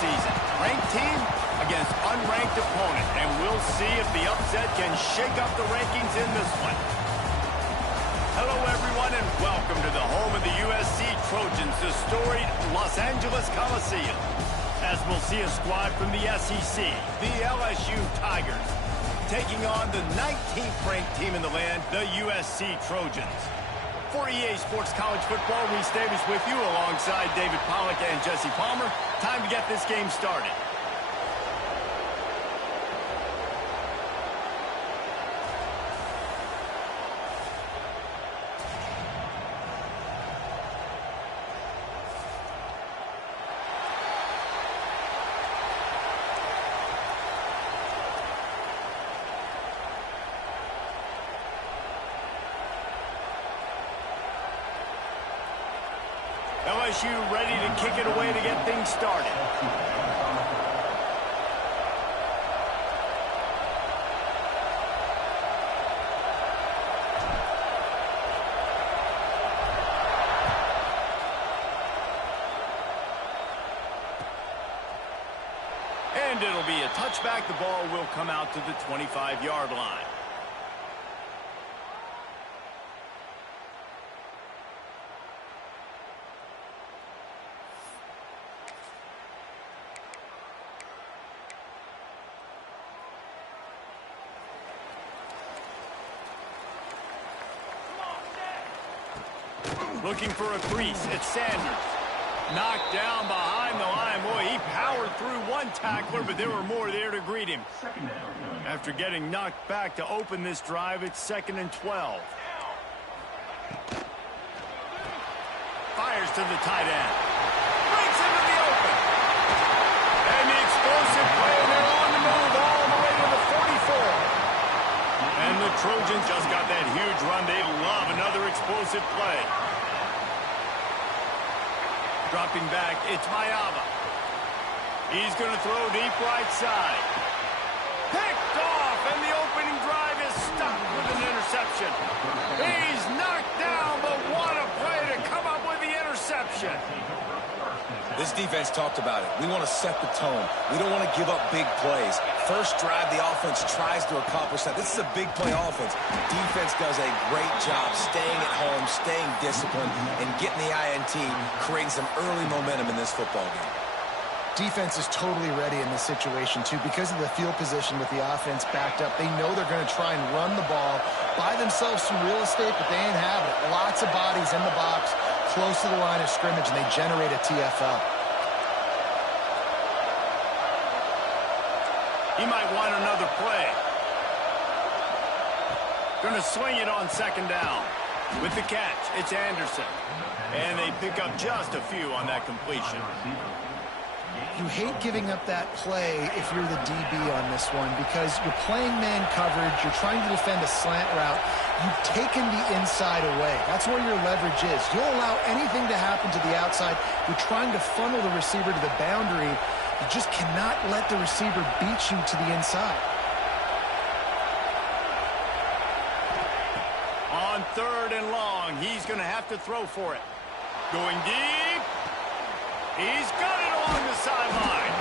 season. Ranked team against unranked opponent, and we'll see if the upset can shake up the rankings in this one. Hello, everyone, and welcome to the home of the USC Trojans, the storied Los Angeles Coliseum. As we'll see a squad from the SEC, the LSU Tigers, taking on the 19th ranked team in the land, the USC Trojans. For EA Sports College Football, Reese Davis with you alongside David Pollack and Jesse Palmer. Time to get this game started. LSU ready to kick it away to get things started. And it'll be a touchback. The ball will come out to the 25-yard line. Looking for a crease, it's Sanders. Knocked down behind the line. Boy, he powered through one tackler, but there were more there to greet him. After getting knocked back to open this drive, it's 2nd and 12. Fires to the tight end. Breaks into the open. And the explosive play, and they're on the move all the way to the 44. And the Trojans just got that huge run. They love another explosive play. Dropping back, it's Mayava. He's going to throw deep right side. Picked off, and the opening drive is stuck with an interception. He's knocked down, but what a play to come up with the interception. This defense talked about it. We want to set the tone. We don't want to give up big plays. First drive, the offense tries to accomplish that. This is a big play offense. Defense does a great job staying at home, staying disciplined, and getting the INT, creating some early momentum in this football game. Defense is totally ready in this situation, too. Because of the field position with the offense backed up, they know they're going to try and run the ball, buy themselves some real estate, but they ain't having it. Lots of bodies in the box, close to the line of scrimmage, and they generate a TFL. He might want another play. Going to swing it on 2nd down. With the catch, it's Anderson. And they pick up just a few on that completion. You hate giving up that play if you're the DB on this one because you're playing man coverage, you're trying to defend a slant route, you've taken the inside away. That's where your leverage is. You'll allow anything to happen to the outside. You're trying to funnel the receiver to the boundary. You just cannot let the receiver beat you to the inside. On 3rd and long, he's going to have to throw for it. Going deep. He's got it along the sideline.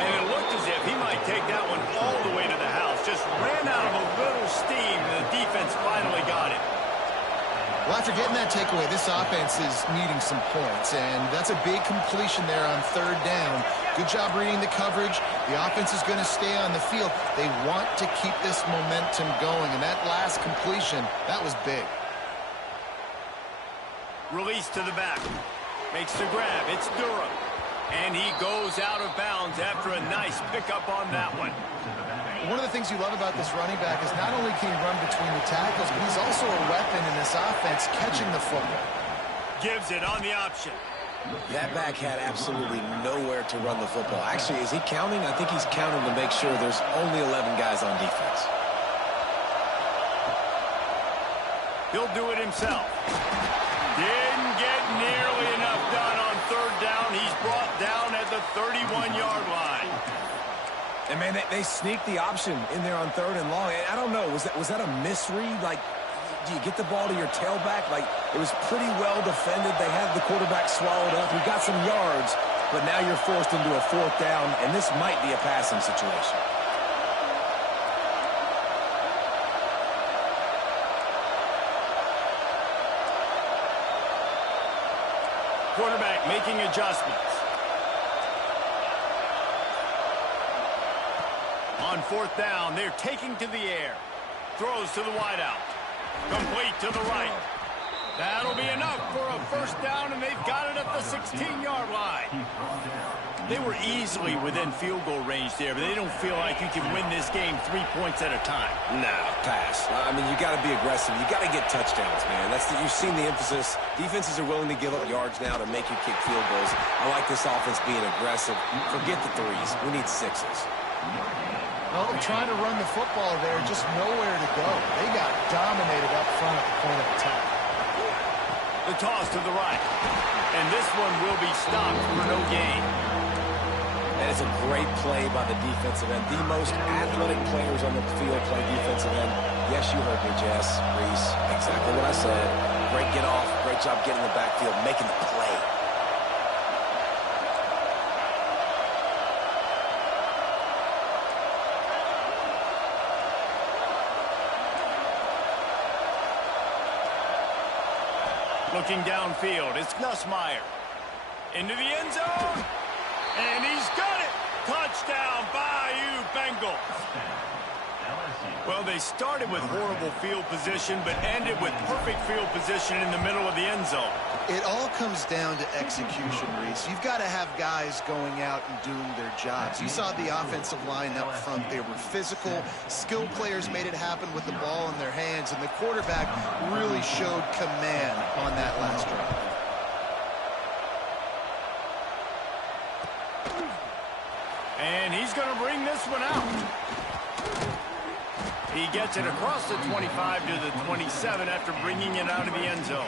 And it looked as if he might take that one all the way to the house. Just ran out of a little steam, and the defense finally got it. Well, after getting that takeaway, this offense is needing some points, and that's a big completion there on 3rd down. Good job reading the coverage. The offense is going to stay on the field. They want to keep this momentum going, and that last completion, that was big. Release to the back. Makes the grab. It's Durham. And he goes out of bounds after a nice pickup on that one. One of the things you love about this running back is not only can he run between the tackles, but he's also a weapon in this offense catching the football. Gives it on the option. That back had absolutely nowhere to run the football. Actually, is he counting? I think he's counting to make sure there's only 11 guys on defense. He'll do it himself. Didn't get nearly enough done on 3rd down. He's brought down at the 31-yard line. And, man, they sneaked the option in there on 3rd and long. And I don't know, was that a misread? Like, do you get the ball to your tailback? Like, it was pretty well defended. They had the quarterback swallowed up. He got some yards, but but now you're forced into a 4th down, and this might be a passing situation. Quarterback making adjustments. On 4th down, they're taking to the air. Throws to the wideout. Complete to the right. That'll be enough for a 1st down, and they've got it at the 16-yard line. They were easily within field goal range there, but they don't feel like you can win this game 3 points at a time. No, pass. I mean, you got to be aggressive. You got to get touchdowns, man. You've seen the emphasis. Defenses are willing to give up yards now to make you kick field goals. I like this offense being aggressive. Forget the 3s. We need 6s. Well, trying to run the football there, just nowhere to go. They got dominated up front at the point of attack. The toss to the right. And this one will be stopped for no gain. That is a great play by the defensive end. The most athletic players on the field play defensive end. Yes, you heard me, Jess, Reese. Exactly what I said. Great get off. Great job getting in the backfield, making the play. Looking downfield, it's Nussmeier. Into the end zone. And he's got it. Touchdown, Bayou Bengals. Well, they started with horrible field position, but ended with perfect field position in the middle of the end zone. It all comes down to execution, Reese. You've got to have guys going out and doing their jobs. You saw the offensive line up front. They were physical. Skilled players made it happen with the ball in their hands, and the quarterback really showed command on that last drive. And he's going to bring this one out. He gets it across the 25 to the 27 after bringing it out of the end zone.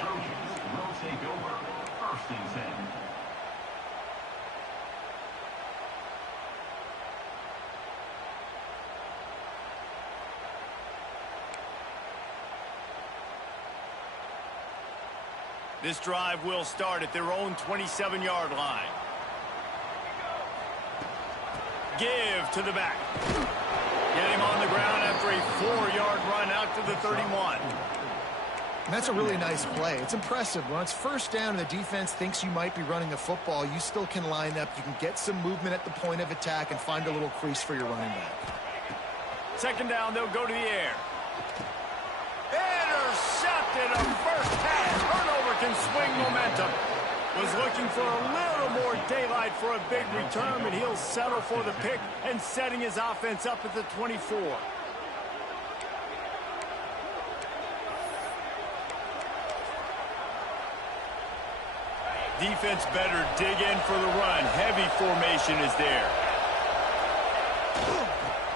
This drive will start at their own 27-yard line. Give to the back. Get him on the ground after a 4-yard run out to the 31. And that's a really nice play. It's impressive. When it's 1st down and the defense thinks you might be running the football, you still can line up. You can get some movement at the point of attack and find a little crease for your running back. 2nd down, they'll go to the air. Intercepted, a first pass. Turnover can swing momentum. Was looking for a little more daylight for a big return, but he'll settle for the pick and setting his offense up at the 24. Defense better dig in for the run. Heavy formation is there.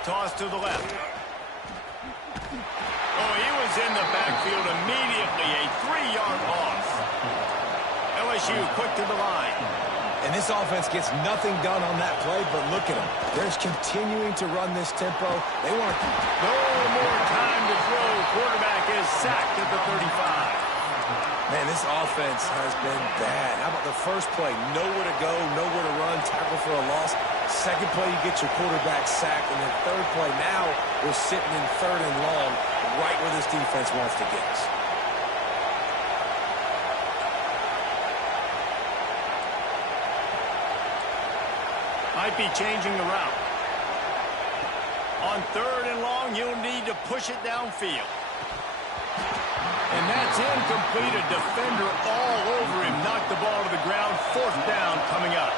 Toss to the left. Oh, he was in the backfield immediately. A 3-yard loss. LSU quick to the line. And this offense gets nothing done on that play, but look at them. They're continuing to run this tempo. They want to... No more time to throw. Quarterback is sacked at the 35. Man, this offense has been bad. How about the first play? Nowhere to go, nowhere to run, tackle for a loss. 2nd play, you get your quarterback sacked. And then 3rd play, now we're sitting in 3rd and long, right where this defense wants to get us. Might be changing the route. On 3rd and long, you'll need to push it downfield. And that's incomplete. A defender all over him. Knocked the ball to the ground. 4th down coming up.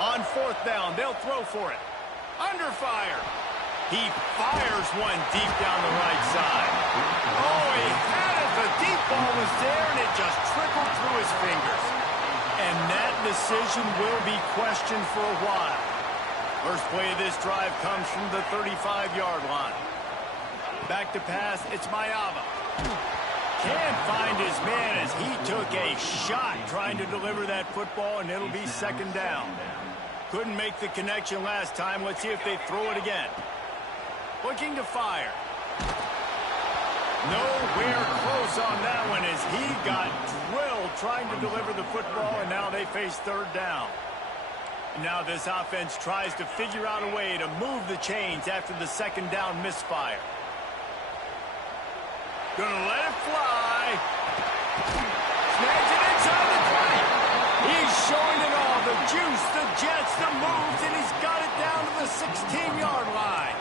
On 4th down, they'll throw for it. Under fire. He fires one deep down the right side. Oh, he had it. The deep ball was there, and it just trickled through his fingers. And that decision will be questioned for a while. First play of this drive comes from the 35-yard line. Back to pass, it's Mayava. Can't find his man as he took a shot trying to deliver that football, and it'll be second down. Couldn't make the connection last time. Let's see if they throw it again. Looking to fire. Nowhere close on that one as he got drilled trying to deliver the football, and now they face third down. Now this offense tries to figure out a way to move the chains after the second down misfire. Gonna let it fly. Snags it inside the 20. He's showing it all. The juice, the jets, the moves, and he's got it down to the 16-yard line.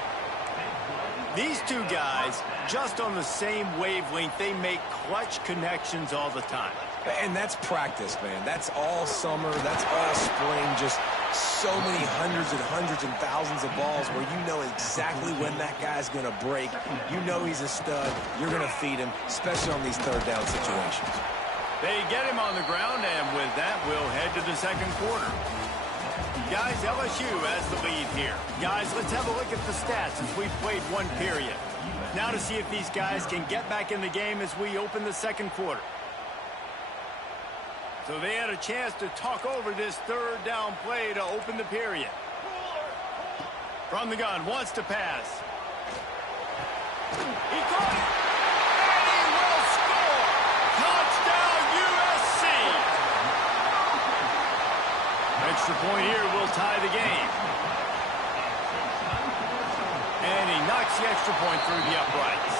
These two guys, just on the same wavelength, they make clutch connections all the time. And that's practice, man. That's all summer. That's all spring. Just so many hundreds and thousands of balls where you know exactly when that guy's going to break. You know he's a stud. You're going to feed him, especially on these third down situations. They get him on the ground, and with that, we'll head to the second quarter. Guys, LSU has the lead here. Guys, let's have a look at the stats as we've played one period. Now to see if these guys can get back in the game as we open the second quarter. So they had a chance to talk over this third down play to open the period. From the gun, wants to pass. He caught it. And he will score. Touchdown, USC. Extra point here will tie the game. And he knocks the extra point through the uprights.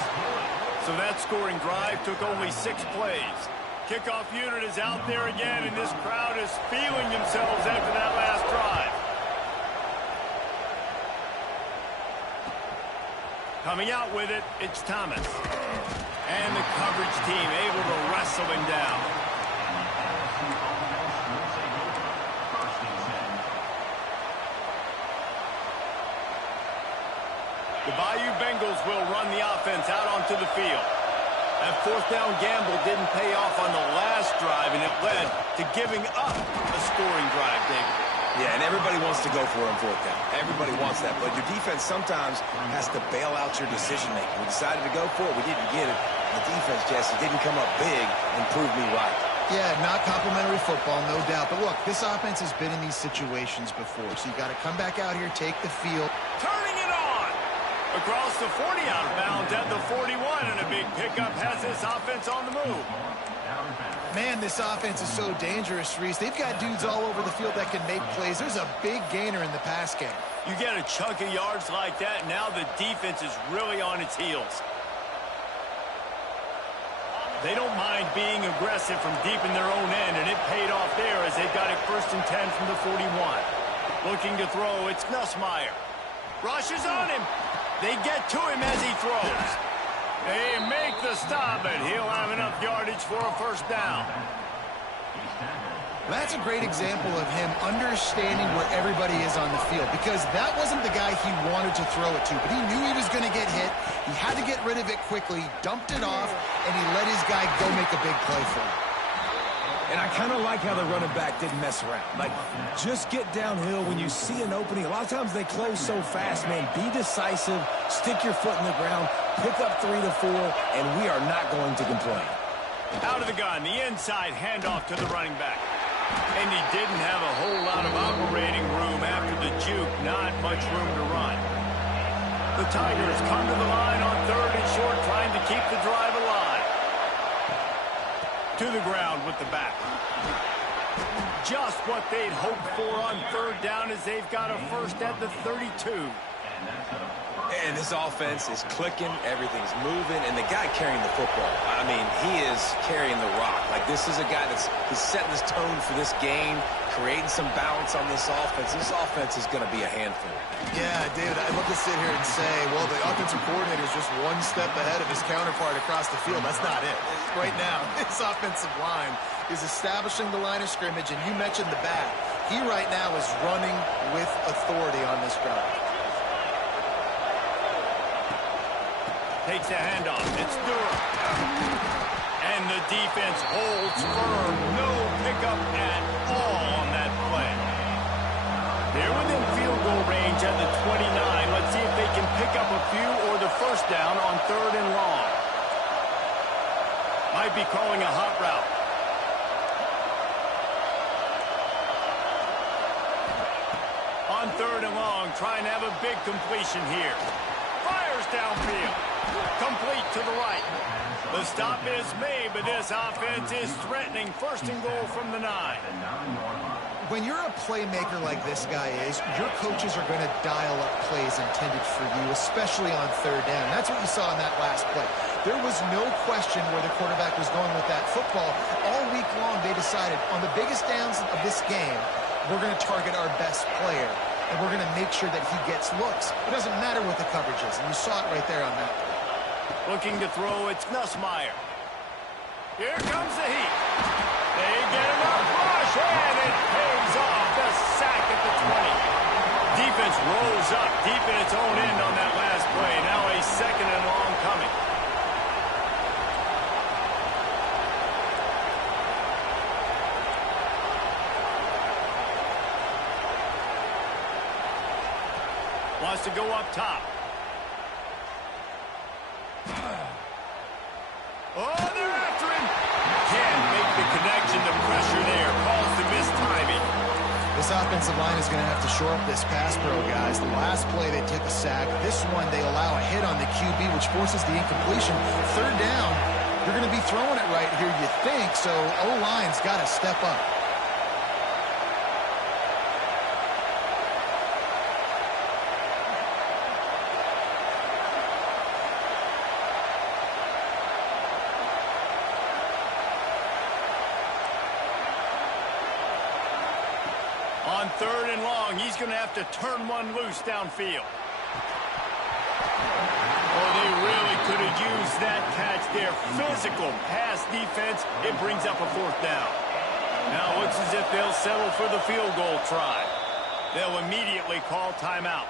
So that scoring drive took only 6 plays. Kickoff unit is out there again, and this crowd is feeling themselves after that last drive. Coming out with it, it's Thomas. And the coverage team able to wrestle him down. The Bayou Bengals will run the offense out onto the field. That fourth down gamble didn't pay off on the last drive, and it led to giving up a scoring drive, David. Yeah, and everybody wants to go for it on fourth down. Everybody wants that, but your defense sometimes has to bail out your decision-making. We decided to go for it. We didn't get it. The defense, Jesse, didn't come up big and prove me right. Yeah, not complimentary football, no doubt. But look, this offense has been in these situations before, so you got to come back out here, take the field. Turning it on! Across the 40 out of bounds at the 41, and a big pickup has this offense on the move. Man, this offense is so dangerous, Reese. They've got dudes all over the field that can make plays. There's a big gainer in the pass game. You get a chunk of yards like that, now the defense is really on its heels. They don't mind being aggressive from deep in their own end, and it paid off there as they got it 1st and 10 from the 41. Looking to throw, it's Nussmeier. Rushes on him. They get to him as he throws. They make the stop, and he'll have enough yardage for a first down. That's a great example of him understanding where everybody is on the field, because that wasn't the guy he wanted to throw it to, but he knew he was going to get hit. He had to get rid of it quickly, dumped it off, and he let his guy go make a big play for him. And I kind of like how the running back didn't mess around. Like, just get downhill when you see an opening. A lot of times they close so fast, man. Be decisive, stick your foot in the ground, pick up 3 to 4, and we are not going to complain. Out of the gun, the inside handoff to the running back. And he didn't have a whole lot of operating room after the juke. Not much room to run. The Tigers come to the line on 3rd and short, trying to keep the drive alive. To the ground with the back. Just what they'd hoped for on 3rd down as they've got a first at the 32. And this offense is clicking, everything's moving, and the guy carrying the football, I mean, he is carrying the rock. Like, this is a guy he's setting this tone for this game, creating some balance on this offense. This offense is going to be a handful. Yeah, David, I'd love to sit here and say, well, the offensive coordinator is just one step ahead of his counterpart across the field. That's not it. Right now, this offensive line is establishing the line of scrimmage, and you mentioned the back. He right now is running with authority on this drive. Takes the handoff. It's Durham. And the defense holds firm. No pickup at all on that play. They're within field goal range at the 29. Let's see if they can pick up a few or the first down on 3rd and long. Might be calling a hot route. On 3rd and long, trying to have a big completion here. Fires downfield. Complete to the right. The stop is made, but this offense is threatening 1st and goal from the 9. When you're a playmaker like this guy is, your coaches are going to dial up plays intended for you, especially on 3rd down. That's what you saw in that last play. There was no question where the quarterback was going with that football. All week long, they decided on the biggest downs of this game, we're going to target our best player, and we're going to make sure that he gets looks. It doesn't matter what the coverage is, and you saw it right there on that play. Looking to throw, it's Nussmeier. Here comes the heat. They get enough rush, and it pays off. The sack at the 20. Defense rolls up deep in its own end on that last play. Now a 2nd and long coming. Wants to go up top. Oh, they're after him. Can't make the connection. The pressure there calls the missed timing. This offensive line is going to have to shore up this pass pro, guys. The last play, they took a sack. This one, they allow a hit on the QB, which forces the incompletion. 3rd down, you're going to be throwing it right here, you think, so O-line's got to step up. On 3rd and long, he's going to have to turn one loose downfield. Oh, they really could have used that catch there. Physical pass defense. It brings up a 4th down. Now it looks as if they'll settle for the field goal try. They'll immediately call timeout.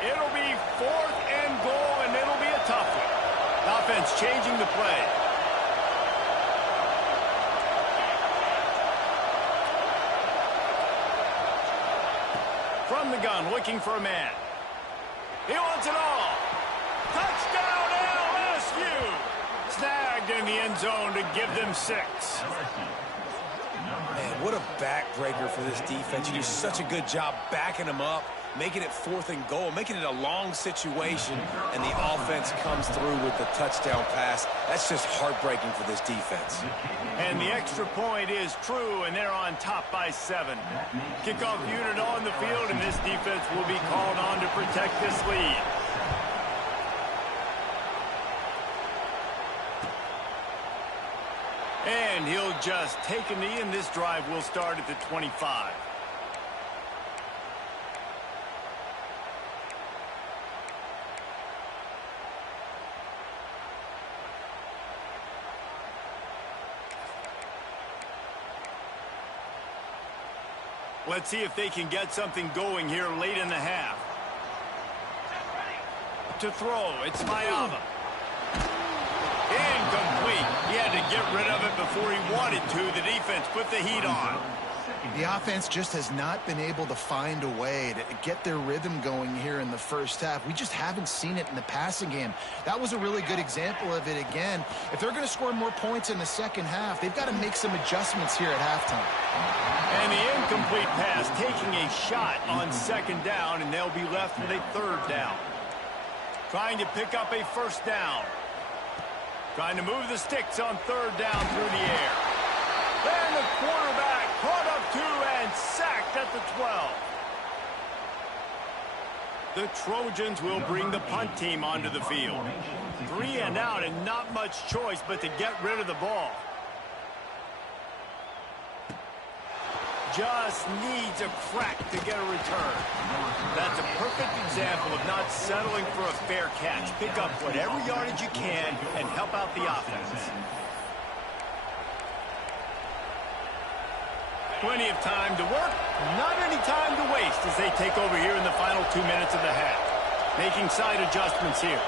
It'll be 4th and goal, and it'll be a tough one. Offense changing the play. From the gun, looking for a man. He wants it all. Touchdown, LSU! Snagged in the end zone to give them 6. Man, what a backbreaker for this defense. You do such a good job backing them up, making it 4th and goal, making it a long situation, and the offense comes through with the touchdown pass. That's just heartbreaking for this defense. And the extra point is true, and they're on top by 7. Kickoff unit on the field, and this defense will be called on to protect this lead. And he'll just take a knee, and this drive will start at the 25. Let's see if they can get something going here late in the half. To throw, it's Mayava. Incomplete. He had to get rid of it before he wanted to. The defense put the heat on. The offense just has not been able to find a way to get their rhythm going here in the first half. We just haven't seen it in the passing game. That was a really good example of it again. If they're going to score more points in the second half, they've got to make some adjustments here at halftime. And the incomplete pass taking a shot on 2nd down, and they'll be left with a 3rd down. Trying to pick up a 1st down. Trying to move the sticks on 3rd down through the air. Then the quarterback caught up to and sacked at the 12. The Trojans will bring the punt team onto the field. 3 and out, and not much choice but to get rid of the ball. Just needs a crack to get a return. That's a perfect example of not settling for a fair catch. Pick up whatever yardage you can and help out the offense. Plenty of time to work, not any time to waste as they take over here in the final 2 minutes of the half. Making side adjustments here.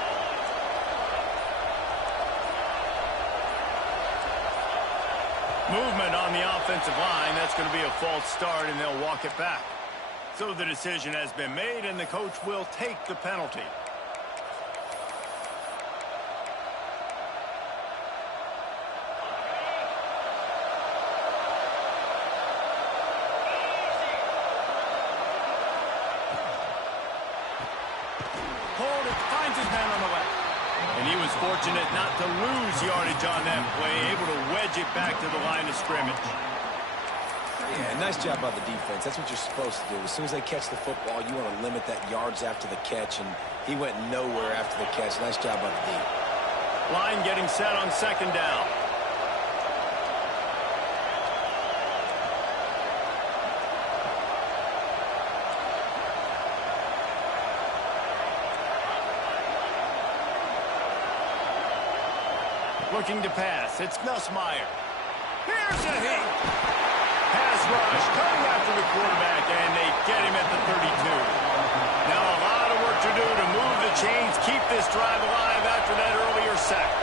Movement on the offensive line. That's going to be a false start, and they'll walk it back. So the decision has been made, and the coach will take the penalty. Hold it, finds his man on the left. And he was fortunate not to lose yardage on that play, able to wedge it back to the line of scrimmage. Yeah, nice job by the defense. That's what you're supposed to do. As soon as they catch the football, you want to limit that yards after the catch, and he went nowhere after the catch. Nice job by the D. Line getting set on second down. Looking to pass. It's Nussmeier. Here's a hit. Pass rush coming after the quarterback, and they get him at the 32. Now a lot of work to do to move the chains, keep this drive alive after that earlier sack.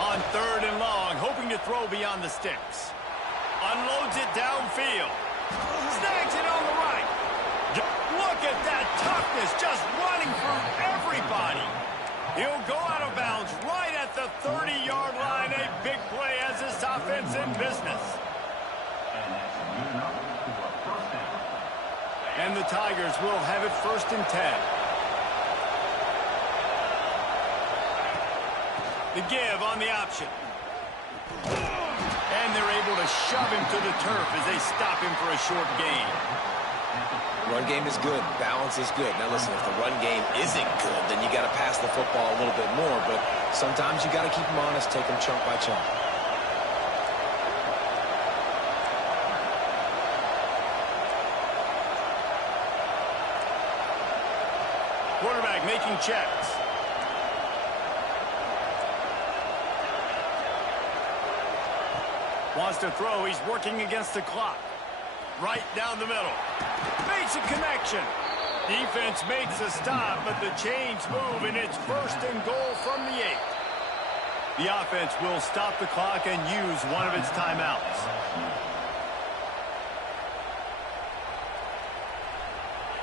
On third and long, hoping to throw beyond the sticks. Unloads it downfield. Snags it on the right. Look at that toughness, just running through everybody. He'll go out of bounds right at the 30-yard line. A big play as this offense in business. And the Tigers will have it 1st and 10. The give on the option. And they're able to shove him to the turf as they stop him for a short gain. Run game is good. Balance is good. Now, listen, if the run game isn't good, then you got to pass the football a little bit more. But sometimes you got to keep them honest, take them chunk by chunk. Quarterback making checks. Wants to throw. He's working against the clock. Right down the middle. Makes a connection. Defense makes a stop, but the chains move, and it's 1st and goal from the 8. The offense will stop the clock and use one of its timeouts.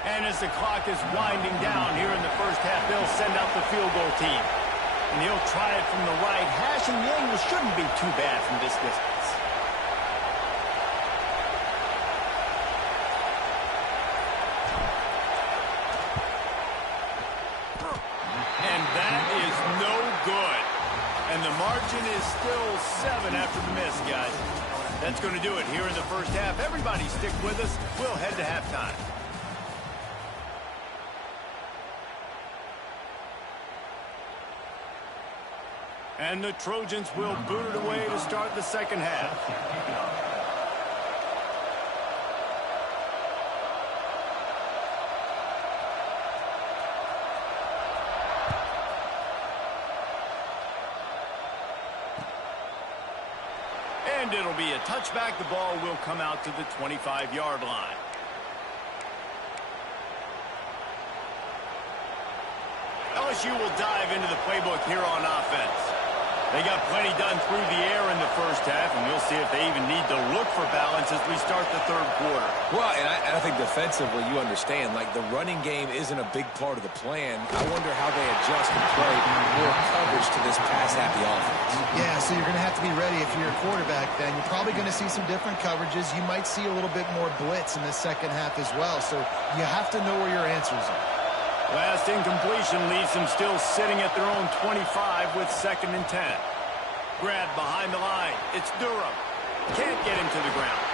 And as the clock is winding down here in the first half, they'll send out the field goal team. And he'll try it from the right hash, and the angle shouldn't be too bad from this distance. And the margin is still 7 after the miss, guys. That's going to do it here in the first half. Everybody stick with us. We'll head to halftime. And the Trojans will boot it away to start the second half. And it'll be a touchback. The ball will come out to the 25-yard line. LSU will dive into the playbook here on offense. They got plenty done through the air in the first half, and we'll see if they even need to look for balance as we start the third quarter. Well, and I think defensively, you understand, like the running game isn't a big part of the plan. I wonder how they adjust and play more coverage to this pass-happy offense. Yeah, so you're going to have to be ready if you're a quarterback then. You're probably going to see some different coverages. You might see a little bit more blitz in the second half as well, so you have to know where your answers are. Last incompletion leaves them still sitting at their own 25 with 2nd and 10. Grab behind the line. It's Durham. Can't get him to the ground.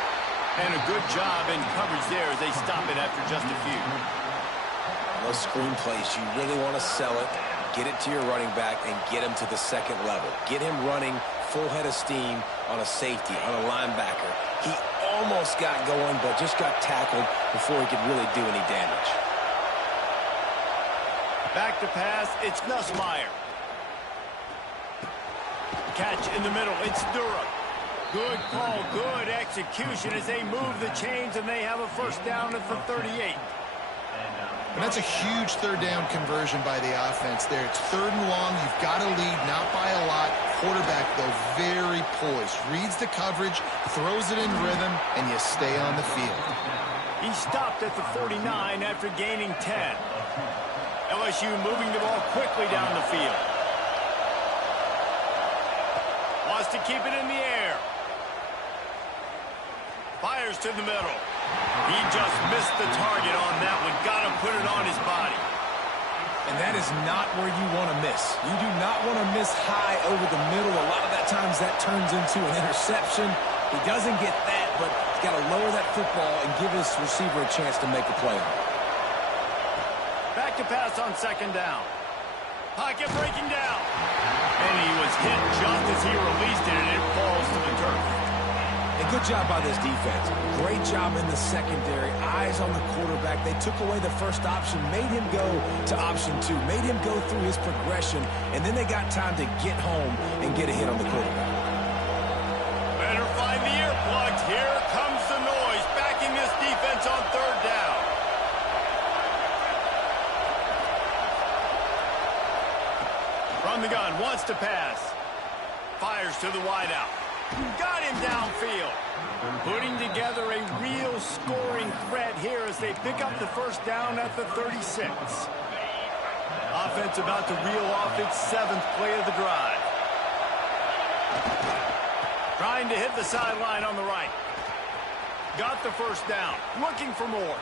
And a good job in coverage there as they stop it after just a few. Those screen plays, you really want to sell it, get it to your running back, and get him to the second level. Get him running full head of steam on a safety, on a linebacker. He almost got going, but just got tackled before he could really do any damage. Back to pass, it's Nussmeier. Catch in the middle, it's Durham. Good call, good execution as they move the chains, and they have a first down at the 38. And that's a huge third down conversion by the offense there. It's 3rd and long. You've got to lead, not by a lot. Quarterback, though, very poised. Reads the coverage, throws it in rhythm, and you stay on the field. He stopped at the 49 after gaining 10. LSU moving the ball quickly down the field. Wants to keep it in the air. Fires to the middle. He just missed the target on that one. Got to put it on his body. And that is not where you want to miss. You do not want to miss high over the middle. A lot of that times that turns into an interception. He doesn't get that, but he's got to lower that football and give his receiver a chance to make a play. Back to pass on 2nd down. Pocket breaking down. And he was hit just as he released it, and it falls to the turf. And good job by this defense. Great job in the secondary. Eyes on the quarterback. They took away the first option, made him go to option 2, made him go through his progression, and then they got time to get home and get a hit on the quarterback. Better find the earplugs. Here comes the noise, backing this defense on 3rd down. From the gun, wants to pass. Fires to the wideout. Got him downfield. Putting together a real scoring threat here as they pick up the 1st down at the 36. Offense about to reel off its 7th play of the drive. Trying to hit the sideline on the right. Got the 1st down. Looking for more.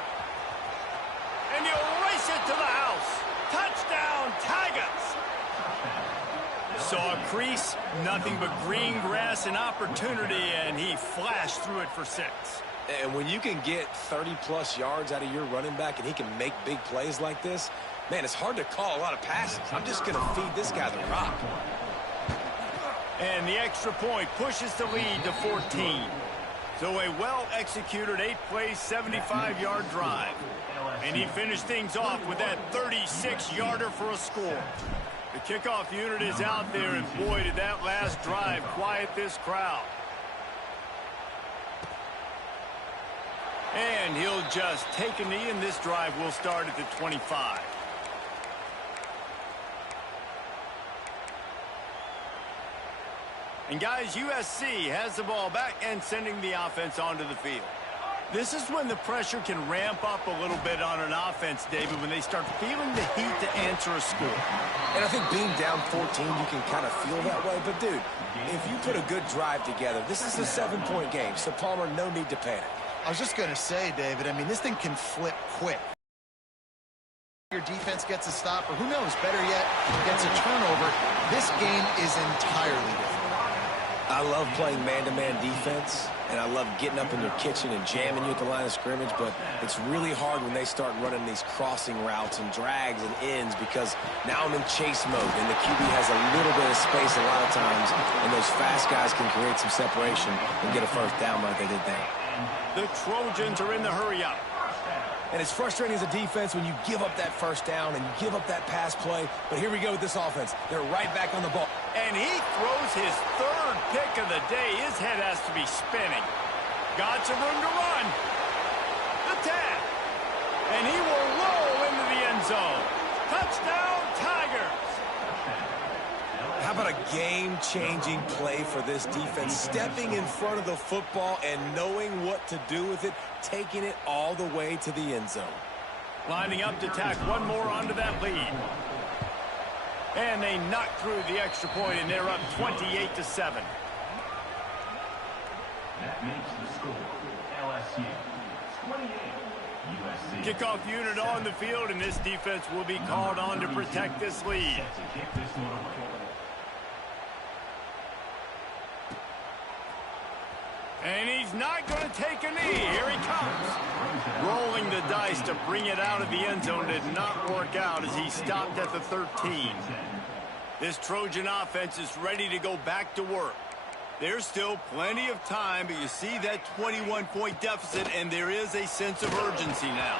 And he'll race it to the house. Touchdown, Tigers. Saw a crease, nothing but green grass and opportunity, and he flashed through it for 6. And when you can get 30-plus yards out of your running back and he can make big plays like this, man, it's hard to call a lot of passes. I'm just going to feed this guy the rock. And the extra point pushes the lead to 14. So a well-executed 8-play, 75-yard drive. And he finished things off with that 36-yarder for a score. The kickoff unit is out there, and boy, did that last drive quiet this crowd. And he'll just take a knee, and this drive will start at the 25. And guys, USC has the ball back and sending the offense onto the field. This is when the pressure can ramp up a little bit on an offense, David, when they start feeling the heat to answer a score. And I think being down 14, you can kind of feel that way. But, dude, if you put a good drive together, this is a 7-point game. So, Palmer, no need to panic. I was just going to say, David, I mean, this thing can flip quick. Your defense gets a stop, or who knows, better yet, gets a turnover. This game is entirely different. I love playing man-to-man defense, and I love getting up in your kitchen and jamming you at the line of scrimmage, but it's really hard when they start running these crossing routes and drags and ends because now I'm in chase mode, and the QB has a little bit of space a lot of times, and those fast guys can create some separation and get a 1st down like they did there. The Trojans are in the hurry-up. And it's frustrating as a defense when you give up that 1st down and you give up that pass play. But here we go with this offense. They're right back on the ball. And he throws his 3rd pick of the day. His head has to be spinning. Got some room to run. The tap. And he will roll into the end zone. Touchdown, Tigers. How about a game-changing play for this defense? Stepping in front of the football and knowing what to do with it, taking it all the way to the end zone. Lining up to tack one more onto that lead. And they knock through the extra point, and they're up 28-7. That makes the score LSU 28. USC. Kickoff unit on the field, and this defense will be called on to protect this lead. And he's not going to take a knee. Here he comes. Rolling the dice to bring it out of the end zone did not work out as he stopped at the 13. This Trojan offense is ready to go back to work. There's still plenty of time, but you see that 21-point deficit, and there is a sense of urgency now.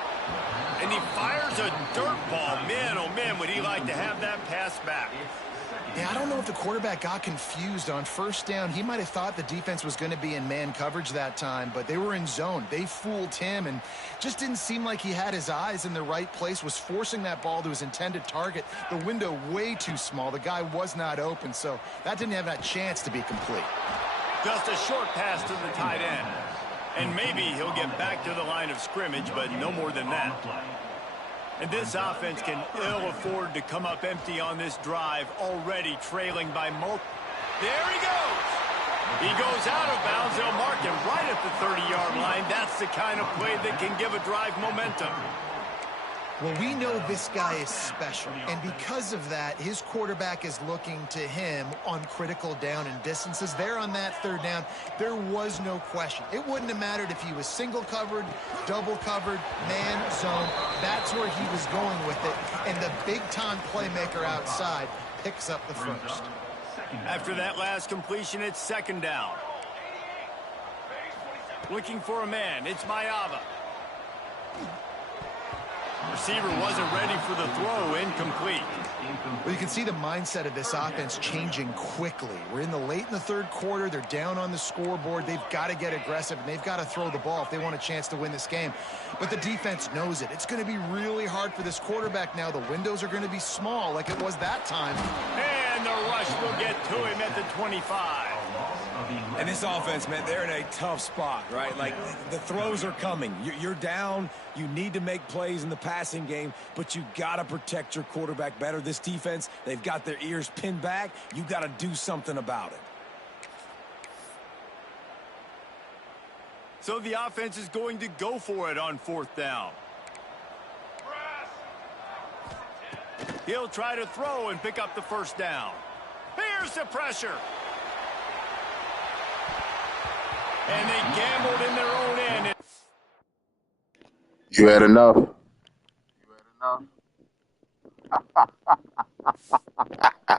And he fires a dirt ball. Man, oh man, would he like to have that pass back. Yeah, I don't know if the quarterback got confused on first down. He might have thought the defense was going to be in man coverage that time, but they were in zone. They fooled him and just didn't seem like he had his eyes in the right place, was forcing that ball to his intended target. The window way too small. The guy was not open, so that didn't have that chance to be complete. Just a short pass to the tight end. And maybe he'll get back to the line of scrimmage, but no more than that. And this offense can ill afford to come up empty on this drive, already trailing by multiple. There he goes. He goes out of bounds. They'll mark him right at the 30-yard line. That's the kind of play that can give a drive momentum. Well, we know this guy is special, and because of that, his quarterback is looking to him on critical down and distances. There on that third down, there was no question. It wouldn't have mattered if he was single covered, double covered, man, zone. That's where he was going with it, and the big-time playmaker outside picks up the first. After that last completion, it's second down. Looking for a man. It's Mayava. Receiver wasn't ready for the throw. Incomplete. Well, you can see the mindset of this offense changing quickly. We're late in the third quarter. They're down on the scoreboard. They've got to get aggressive, and they've got to throw the ball if they want a chance to win this game. But the defense knows it. It's going to be really hard for this quarterback now. The windows are going to be small like it was that time. And the rush will get to him at the 25. And this offense, man, they're in a tough spot, right? Like, the throws are coming. You're down. You need to make plays in the passing game, but you got to protect your quarterback better. This defense, they've got their ears pinned back. You got to do something about it. So the offense is going to go for it on fourth down. He'll try to throw and pick up the first down. Here's the pressure. And they gambled in their own end. You had enough. You had enough.